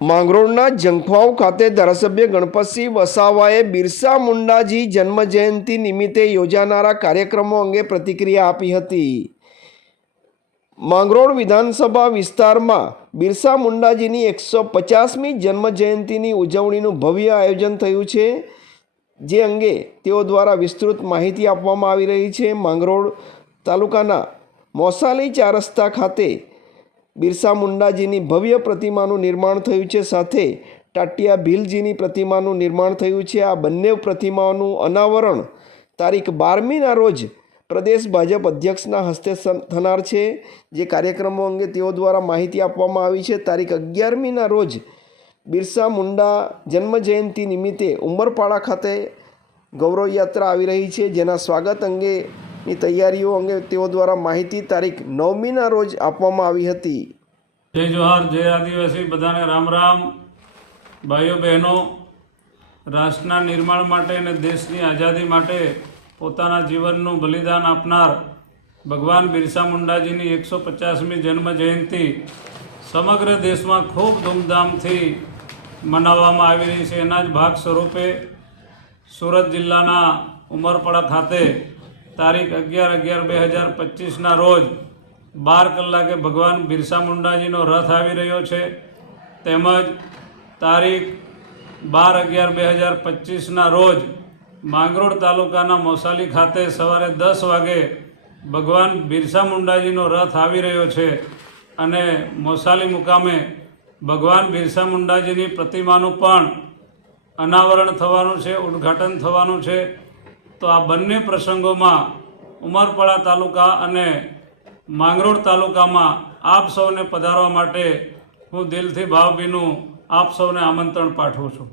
માંગરોળના જંખવાવ ખાતે ધારાસભ્ય ગણપતસિંહ વસાવાએ બિરસા મુંડાજી જન્મજયંતિ નિમિત્તે યોજાનારા કાર્યક્રમો અંગે પ્રતિક્રિયા આપી હતી. માંગરોળ વિધાનસભા વિસ્તારમાં બિરસા મુંડાજીની એકસો પચાસમી જન્મજયંતિની ઉજવણીનું ભવ્ય આયોજન થયું છે, જે અંગે તેઓ દ્વારા વિસ્તૃત માહિતી આપવામાં આવી રહી છે. માંગરોળ તાલુકાના મોસાલી ચાર રસ્તા ખાતે બિરસા મુંડાજીની ભવ્ય પ્રતિમાનું નિર્માણ થયું છે. સાથે ટાટિયા ભીલજીની પ્રતિમાનું નિર્માણ થયું છે. આ બંને પ્રતિમાઓનું અનાવરણ તારીખ બારમીના રોજ પ્રદેશ ભાજપ અધ્યક્ષના હસ્તે થનાર છે. જે કાર્યક્રમો અંગે તેઓ દ્વારા માહિતી આપવામાં આવી છે. તારીખ અગિયારમીના રોજ બિરસા મુંડા જન્મજયંતિ નિમિત્તે ઉમરપાડા ખાતે ગૌરવ યાત્રા આવી રહી છે. જેના સ્વાગત અંગેની તૈયારીઓ અંગે તેઓ દ્વારા માહિતી તારીખ નવમીના રોજ આપવામાં આવી હતી. જય જોહાર, જય આદિવાસી, બધાને રામ રામ. ભાઈઓ બહેનો, રાષ્ટ્રના નિર્માણ માટે અને દેશની આઝાદી માટે પોતાના જીવનનું બલિદાન આપનાર ભગવાન બિરસા મુંડાજીની એકસો પચાસમી જન્મ જયંતિ સમગ્ર દેશમાં ખૂબ ધૂમધામથી મનાવવામાં આવી રહી છે. એના જ ભાગ સ્વરૂપે સુરત જિલ્લાના ઉમરપાડા ખાતે તારીખ અગિયાર અગિયાર બે હજાર પચીસના રોજ બાર કલાકે ભગવાન બિરસા મુંડાજીનો રથ આવી રહ્યો છે. તેમજ તારીખ બાર અગિયાર બે હજાર પચીસના રોજ માંગરોળ તાલુકાના મોસાલી ખાતે સવારે દસ વાગે ભગવાન બિરસા મુંડાજીનો રથ આવી રહ્યો છે અને મોસાલી મુકામે ભગવાન બિરસા મુંડાજીની પ્રતિમાનું પણ અનાવરણ થવાનું છે, ઉદ્ઘાટન થવાનું છે. તો આ બંને પ્રસંગોમાં ઉમરપાડા તાલુકા અને માંગરોળ તાલુકામાં આપ સૌને પધારવા માટે હું દિલથી ભાવભીનું આપ સૌને આમંત્રણ પાઠવું છું.